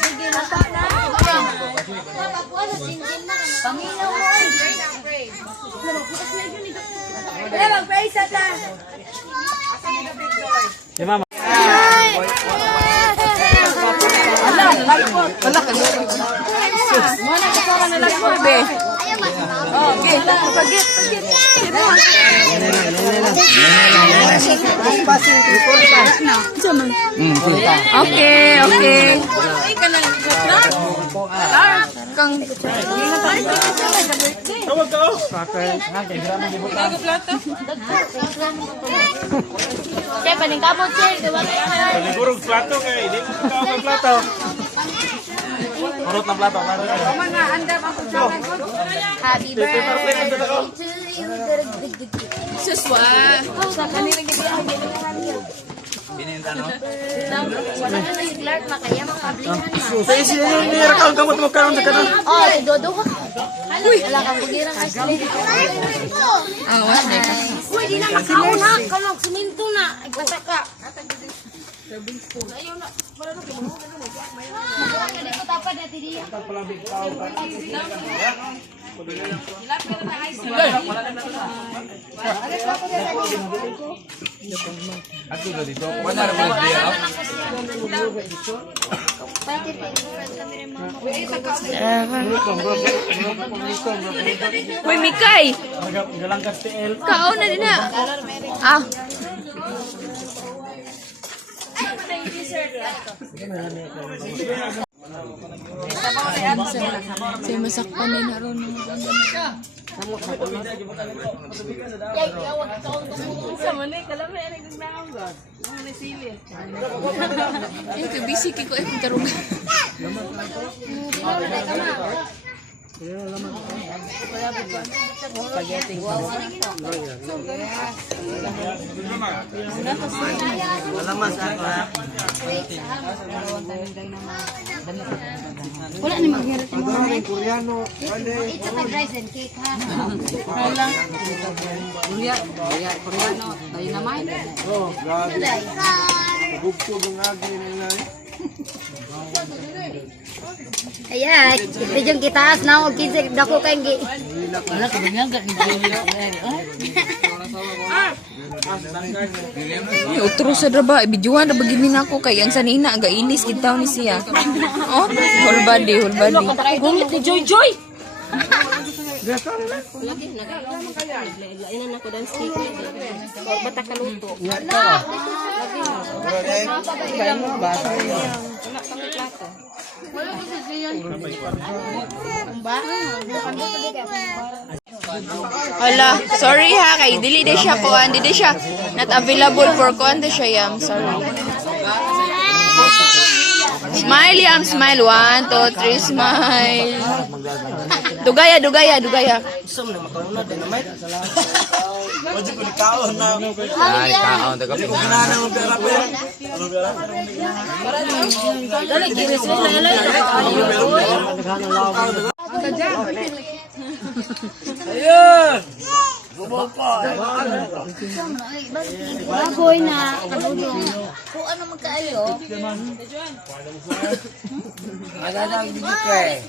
Sige na ta na. Paminaw mo. Dala mag-pray sa ta. Si Mama. Ala, lagpot. Ala ka. Mo na kasara na lagpot be. Okay, pagit. Okay. Kang Tawag ka. Che, paning kapot, che. Panigurog plato kay. Di mo ka ang plato. Urot ng plato. Happy birthday to you. Suswa. Sa kanilang gabi. Bininta no? Wala na si Clark, makaya makablihan na. Sa isi ni rakal gamot mo karon ka na. Oh, si Dodo ka. Wala kang bugirang asli. Wala na ka. Uy, di na makaon ha. Kalong, siminto na. Basta ka. Ayaw na. Wala na kimo. Hindi ko tapad na tidiya. Ako na dito. Wala na mo dia. Uy, Mikay! Galangkat TL. Kaon na din na. Ah. Say masakpan din na ron. Ito, busy ko eh, karong. Wala ni maghirat mo. It's a rice and cake ha. Koreano, tayo naman. Ayan, ito yung kitaas na ako, kinsik dako kayong gi. Wala ka banyagan. Utro sa draba, ibidyuhan na baginin ako kay ang sanina, aga inis kita ni siya. Oh, whole body. Gumit ni Joy Joy! Hala, sorry ha, kay dili de siya kuan, dili siya not available for kuan de siya yam, sorry. Smile yam, smile. 1, 2, 3, smile. Dugaya. Wajib ko kaon na. Ay, kaon taga po. Dali, kiris mo lalay. Ayun. Gumaw pa. Bagoy na. Kung ano magkaayo. Madadang dito kay.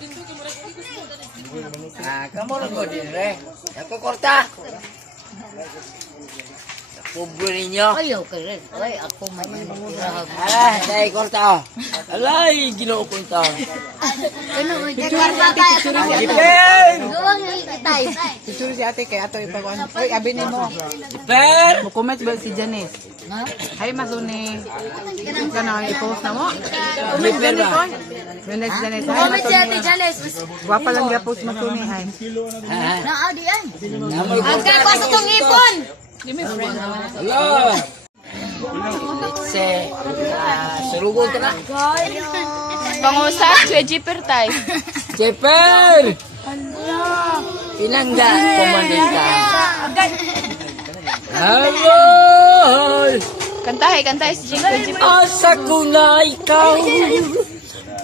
Kamu lang ko din re. Ako korta. Pobre ninyo. Ayaw ka rin. Ay, ako may manurahag. Dai korta. Alay, ginoo ko ito. Ano, magkakarta tayo. Gawang itay. Picture si ate kay ato ipakuan. Oy, abi nimo. Per. Mo comment ba si Janice? Hay masuni. Kana i-post na mo. Comment Per Janice ba? on. Janice Janice. Hay Comment si Ate masuni. Jales. Gwapa lang ga-post masuni hay. Naadi yan. Namoy ko. Agkay pa sa tong ipon. Hello. Se. Surugod ka na. Pangusap, kuya Jipper tay. Jeper. Pinangga komandita. Hello. Kantahe si Kuya Jipper. Asa ko na ikaw.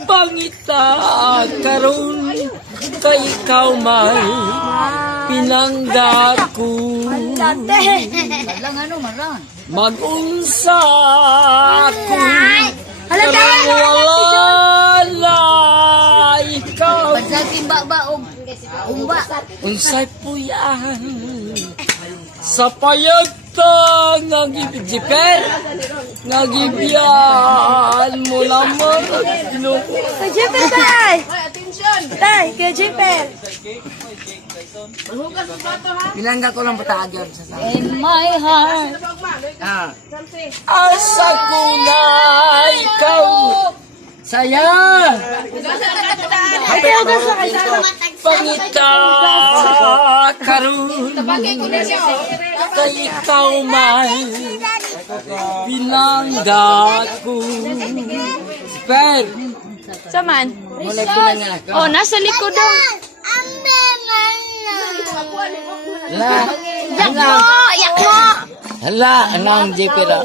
Pangita karon kay ikaw may pinangga ko. Mag-unsa ako. Hala, tawa na. Wala Unsay puyan sa payagta ng Jiper nagibiyan mo lamang Ginoo. Kay Jipper, tay! Tay, kay Jipper! Pinangga ko lang patagyan sa In my heart. asa ko na ikaw saya Ayaw ka sa kay pangita karon kay ikaw man pinangga ko per Saman. mulai pinangga ko Oh, nasa likod daw. la Yak mo! hala anang jepera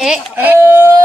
Eh, eh